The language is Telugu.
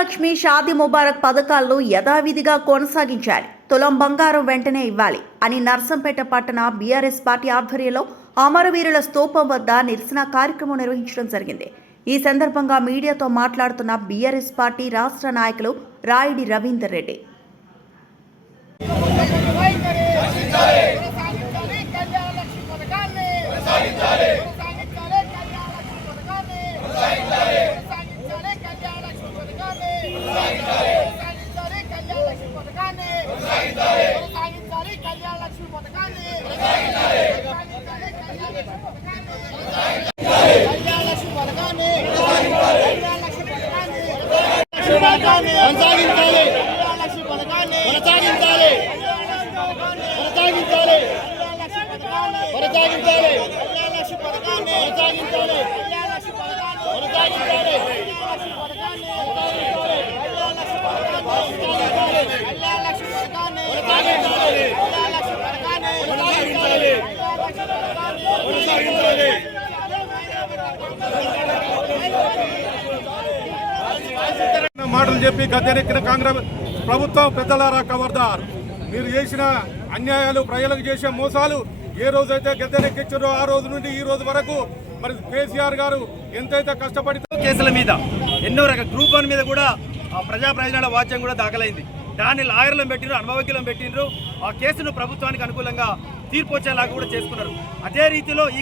కళ్యాణలక్ష్మి షాదీ ముబారక్ పథకాలను యథావిధిగా కొనసాగించాలి, తులం బంగారం వెంటనే ఇవ్వాలి అని నర్సంపేట పట్టణ బీఆర్ఎస్ పార్టీ ఆధ్వర్యంలో అమరవీరుల స్తూపం వద్ద నిరసన కార్యక్రమం నిర్వహించడం జరిగింది. ఈ సందర్భంగా మీడియాతో మాట్లాడుతున్న బీఆర్ఎస్ పార్టీ రాష్ట్ర నాయకులు రాయుడి రవీందర్ రెడ్డి. మాటలు చెప్పి గద్దెనెక్కిన కాంగ్రెస్ ప్రభుత్వం పెద్దలారా ఖబర్దార్. మీరు చేసిన అన్యాయాలు, ప్రజలకు చేసే మోసాలు ఏ రోజైతే గద్దెనెక్కించారో ఆ రోజు నుండి ఈ రోజు వరకు మరి కేసీఆర్ గారు ఎంతైతే కష్టపడి కేసుల మీద ఎన్నో రకాల గ్రూప్ 1 మీద కూడా ప్రజా ప్రయోజనాల వాచ్యం కూడా దాఖలైంది. దాన్ని లాయర్లను పెట్టినరు, అనుభవజ్ఞులను పెట్టినరు. ఆ కేసును ప్రభుత్వానికి అనుకూలంగా తీర్పు వచ్చేలాగా కూడా చేసుకున్నారు. అదే రీతిలో ఈ